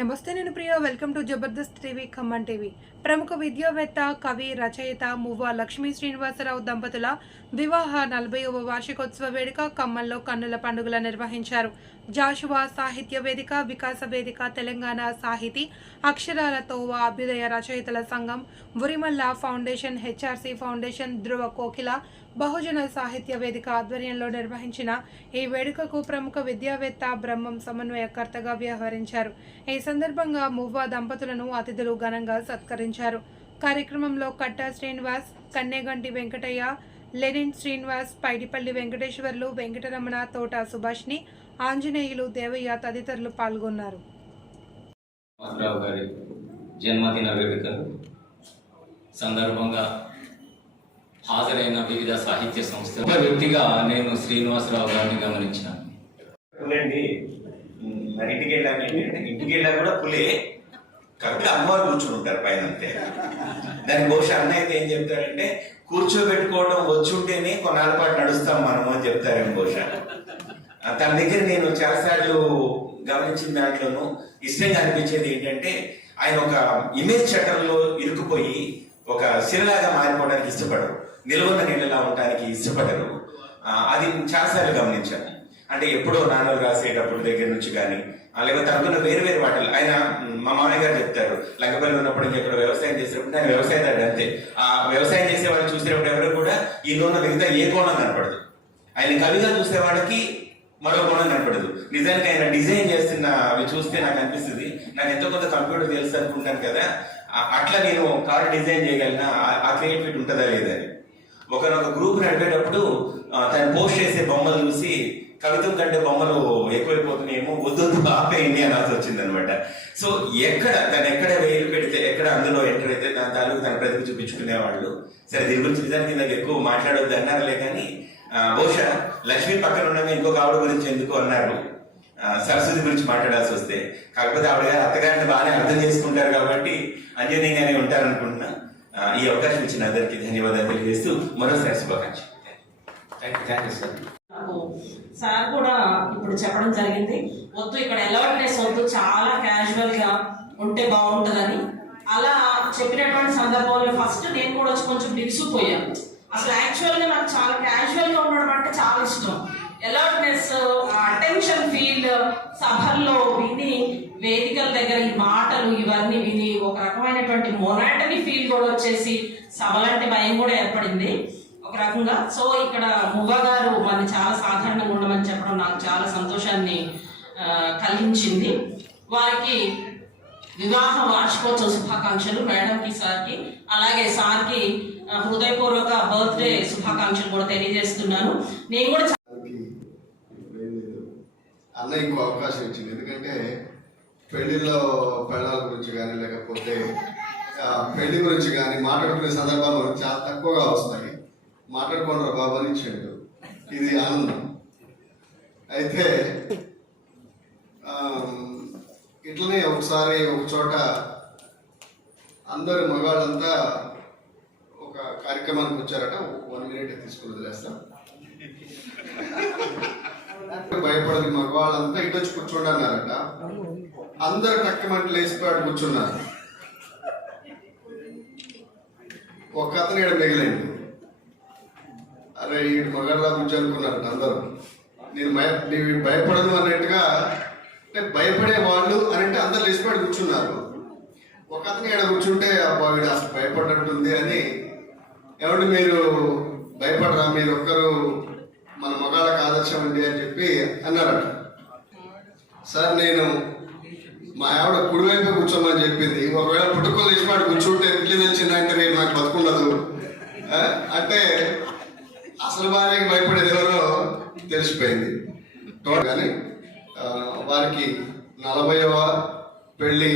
నమస్తే నేను Priya. Welcome to Jabardasth TV Khammam TV ప్రముఖ విద్యావేత్త కవి రచయిత మువ్వ లక్ష్మీ శ్రీనివాసరావు దంపతుల వివాహ నలభైవ వార్షికోత్సవ వేడుక ఖమ్మంలో కన్నుల పండుగల నిర్వహించారు. జాషువా సాహిత్య వేదిక వికాస వేదిక తెలంగాణ సాహితీ అక్షరాల తోవ అభ్యుదయ రచయితల సంఘం ఉరిమల్ల ఫౌండేషన్ హెచ్ఆర్సి ఫౌండేషన్ ధృవ కోకిల బహుజన సాహిత్య వేదిక ఆధ్వర్యంలో నిర్వహించిన ఈ వేడుకకు ప్రముఖ విద్యావేత్త బ్రహ్మం సమన్వయకర్తగా వ్యవహరించారు. ఈ సందర్భంగా మువ్వా దంపతులను అతిథులు ఘనంగా సత్కరించారు. కార్యక్రమంలో కట్టా శ్రీనివాస్ కన్నేగంటి వెంకటయ్య లెనిన్ శ్రీనివాస్ పైడిపల్లి వెంకటేశ్వర్లు వెంకటరమణ తోట సుభాష్ని ఆంజనేయులు దేవయ్య తదితరులు పాల్గొన్నారు. జన్మదిన వేడుక సందర్భంగా హాజరైన వివిధ సాహిత్య సంస్థలు. వ్యక్తిగా నేను శ్రీనివాసరావు గారిని గమనించాను. పులండి. మరి ఇంటికి వెళ్ళాక ఏంటంటే ఇంటికి వెళ్ళాక కూడా పులే. కాబట్టి అమ్మవారు కూర్చుని ఉంటారు పైన అంతే. దానికి బహుశా అన్నయ్యతో ఏం చెప్తారంటే కూర్చోబెట్టుకోవడం వచ్చి ఉంటేనే కొన్నాళ్ళ పాటు నడుస్తాం మనము అని చెప్తారేమో బహుశా. తన దగ్గర నేను చాలాసార్లు గమనించిన దాంట్లోనూ ఇష్టంగా అనిపించేది ఏంటంటే ఆయన ఒక ఇమేజ్ చట్టంలో ఇరుక్కుపోయి ఒక శిలలాగా మారిపోవడానికి ఇష్టపడరు. నిల్వన్న నీళ్ళలా ఉండడానికి ఇష్టపడరు. అది చాలాసార్లు గమనించాను. అంటే ఎప్పుడో నాన్నలు రాసేటప్పుడు దగ్గర నుంచి కానీ లేకపోతే అనుకున్న వేరు వేరు వాటిల్లో ఆయన మా మామయ్య గారు చెప్తారు లంకపల్లి ఉన్నప్పుడు ఎక్కడ వ్యవసాయం చేసేటప్పుడు ఆయన వ్యవసాయదారుడు అంతే. ఆ వ్యవసాయం చేసే వాళ్ళు చూసేటప్పుడు ఎవరు కూడా ఈ మిగతా ఏ కోణం కనపడదు. ఆయన కవిగా చూసే వాళ్ళకి మరో కోణం కనపడదు. నిజానికి ఆయన డిజైన్ చేస్తున్న అవి చూస్తే నాకు అనిపిస్తుంది. నాకు ఎంతో కొంత కంప్యూటర్ తెలుసు అనుకుంటాను కదా. అట్లా నేను కార్ డిజైన్ చేయగలిగిన ఆ- క్రియేటివిటీ ఉంటుందా లేదని ఒకనొక గ్రూప్ నడిపేటప్పుడు తను పోస్ట్ చేసే బొమ్మలు చూసి కవితం కంటే బొమ్మలు ఎక్కువైపోతున్నాయేమో వద్దు ఆపేయండి అనాల్సి వచ్చింది అనమాట సో ఎక్కడ తను ఎక్కడ వేలు పెడితే ఎక్కడ అందులో ఎంటర్ అయితే దాని తాలూకు తన ప్రతిభ చూపించుకునేవాళ్ళు. సరే దీని గురించి నిజానికి నాకు ఎక్కువ మాట్లాడొద్దు అన్నారులే కానీ బహుశా లక్ష్మి పక్కన ఉండగా ఇంకొక ఆవిడ గురించి ఎందుకు అన్నారు? ఆ, సరస్వతి గురించి మాట్లాడాల్సి వస్తే. కాకపోతే ఆవిడ గారు అత్తగారిని బాగానే అర్థం చేసుకుంటారు కాబట్టి అంజనీయంగానే ఉంటారనుకుంటున్నా. ఈ అవకాశం ఇచ్చిన అందరికీ ధన్యవాదాలు తెలియజేస్తూ మరోసారి శుభాకాంక్షలు. థ్యాంక్ యూ సార్ నాకు సార్ కూడా ఇప్పుడు చెప్పడం జరిగింది. వద్దు ఇక్కడ అలర్ట్నెస్ వద్దు చాలా క్యాజువల్గా ఉంటే బాగుంటుందని. అలా చెప్పినటువంటి సందర్భంలో ఫస్ట్ నేను కూడా వచ్చి కొంచెం బిగుసిపోయాను అసలు యాక్చువల్గా నాకు చాలా క్యాజువల్గా ఉండడం అంటే చాలా ఇష్టం. అలర్ట్నెస్ అటెన్షన్ ఫీల్ సభల్లో విని వేదికల దగ్గర ఈ మాటలు ఇవన్నీ విని ఒక రకమైనటువంటి మొనాటనీ ఫీల్ కూడా వచ్చేసి సభలంటే భయం కూడా ఏర్పడింది. ఒక రకంగా. సో ఇక్కడ మువ్వ గారు మన చాలా సాధారణంగా ఉండమని చెప్పడం నాకు చాలా సంతోషాన్ని కలిగించింది. వారికి వివాహ వార్షికోత్సవ శుభాకాంక్షలు మేడంకి సార్కి అలాగే సార్కి హృదయపూర్వక బర్త్డే శుభాకాంక్షలు కూడా తెలియజేస్తున్నాను. నేను కూడా అన్న ఇంకో అవకాశం ఇచ్చింది. ఎందుకంటే పెళ్ళిలో పెళ్ళాల గురించి కానీ లేకపోతే పెళ్ళి గురించి కానీ మాట్లాడుకునే సందర్భాలు చాలా తక్కువగా వస్తాయి. మాట్లాడుకుంటారు బాబు అని ఇచ్చిండు. ఇది ఆనందం. అయితే ఇట్లనే ఒకసారి ఒక చోట అందరు మగాళ్ళంతా ఒక కార్యక్రమానికి వచ్చారట. వన్ మినిట్ తీసుకుని వదిలేస్తాం. భయపడదు మగవాళ్ళంతా ఇటు వచ్చి కూర్చోండి అన్నారట. అందరు టక్కమంటి లేచిపాటు కూర్చున్నారు. ఒక అతను ఇక్కడ మిగిలింది. అరే ఈ మగడ్రా కూర్చోనుకున్నారు అందరూ. నేను భయ నేను భయపడను అన్నట్టుగా అంటే భయపడే వాళ్ళు అని అంటే అందరు లేచిపోయాడు కూర్చున్నారు. ఒక అతను ఇక్కడ కూర్చుంటే అబ్బా వీడు అసలు భయపడ్డట్టుంది అని. ఏమంటే మీరు? భయపడరా? మీరు ఒక్కరు మన మగాళ్ళకి ఆదర్శం అండి అని చెప్పి అన్నారట. సార్ నేను మా ఆవిడ కుడివైపు కూర్చోమని చెప్పింది. ఒకవేళ పుట్టుకొని ఇష్టపాటు కూర్చుంటే ఇడ్లీ తెచ్చిందంటే నేను నాకు బతుకుండదు. అంటే అసలు భార్యకి భయపడేది ఎవరో తెలిసిపోయింది. కానీ వారికి నలభైవ పెళ్ళి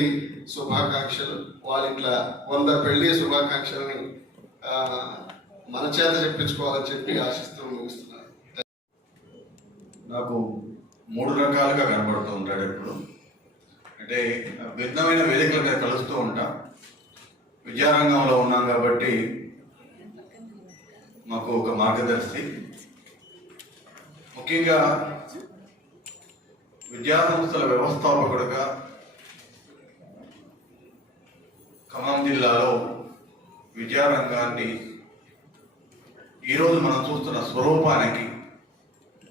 శుభాకాంక్షలు. వాళ్ళ వంద పెళ్ళి శుభాకాంక్షలని మన చేత చెప్పించుకోవాలని చెప్పి ఆశిస్తూ ముగిస్తున్నారు నాకు మూడు రకాలుగా కనబడుతూ ఉంటాడు ఎప్పుడు అంటే భిన్నమైన వేదికల మీద కలుస్తూ ఉంటాం. విద్యారంగంలో ఉన్నాం కాబట్టి మాకు ఒక మార్గదర్శి. ముఖ్యంగా విద్యా సంస్థల వ్యవస్థాపకుడుగా జిల్లాలో విద్యారంగాన్ని ఈరోజు మనం చూస్తున్న స్వరూపానికి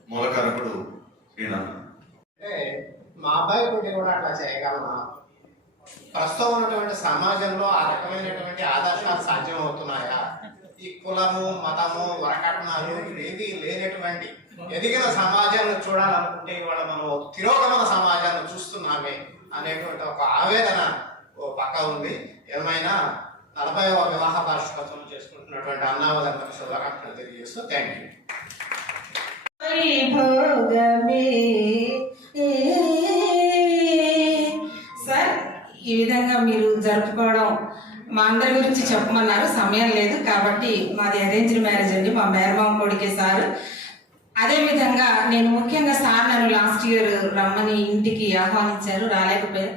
మూలకారకుడు శ్రీనాథ్. మా అబ్బాయి పుట్టి కూడా అట్లా చేయగలమా? ప్రస్తుతం ఉన్నటువంటి సమాజంలో ఆ రకమైనటువంటి ఆదర్శాలు సాధ్యమవుతున్నాయా? ఈ కులము మతము వరకటనాలు ఇవేవి లేనటువంటి ఎదిగిన సమాజాన్ని చూడాలనుకుంటే ఇవాళ మనం తిరోగమన సమాజాన్ని చూస్తున్నామే అనేటువంటి ఒక ఆవేదన ఓ పక్క ఉంది. ఏమైనా నలభైవ వివాహ పార్షికత్వం చేసుకుంటున్నటువంటి అన్నావదంపతి శుభాకాంక్షలు తెలియజేస్తూ థ్యాంక్ యూ ఈ విధంగా మీరు జరుపుకోవడం మా అందరి గురించి చెప్పమన్నారు సమయం లేదు కాబట్టి మాది అరేంజ్డ్ మ్యారేజ్ అండి మా మేనమామ కొడుకే సార్. అదే విధంగా నేను ముఖ్యంగా సార్ నన్ను లాస్ట్ ఇయర్ రమ్మని ఇంటికి ఆహ్వానించారు రాలేకపోయారు.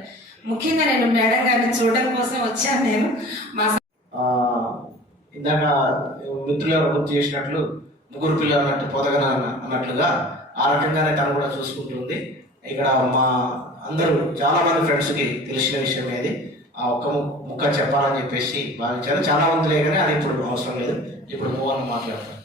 ముఖ్యంగా నేను మేడం గారిని చూడడం కోసం వచ్చాను నేను. మా ఇందాక మిత్రులు ఎవరు గుర్తు చేసినట్లు ముగ్గురు పిల్లలు అన్నట్టు పొదగన అన్నట్లుగా ఆ రకంగానే తను కూడా చూసుకుంటుంది ఇక్కడ మా అందరూ చాలా మంది ఫ్రెండ్స్కి తెలిసిన విషయం ఏది ఆ ఒక్క ముక్క చెప్పాలని చెప్పేసి భావించారు. చాలా మంది లేకనే అది ఇప్పుడు అవసరం లేదు. ఇప్పుడు మూవ్ అని మాట్లాడతాను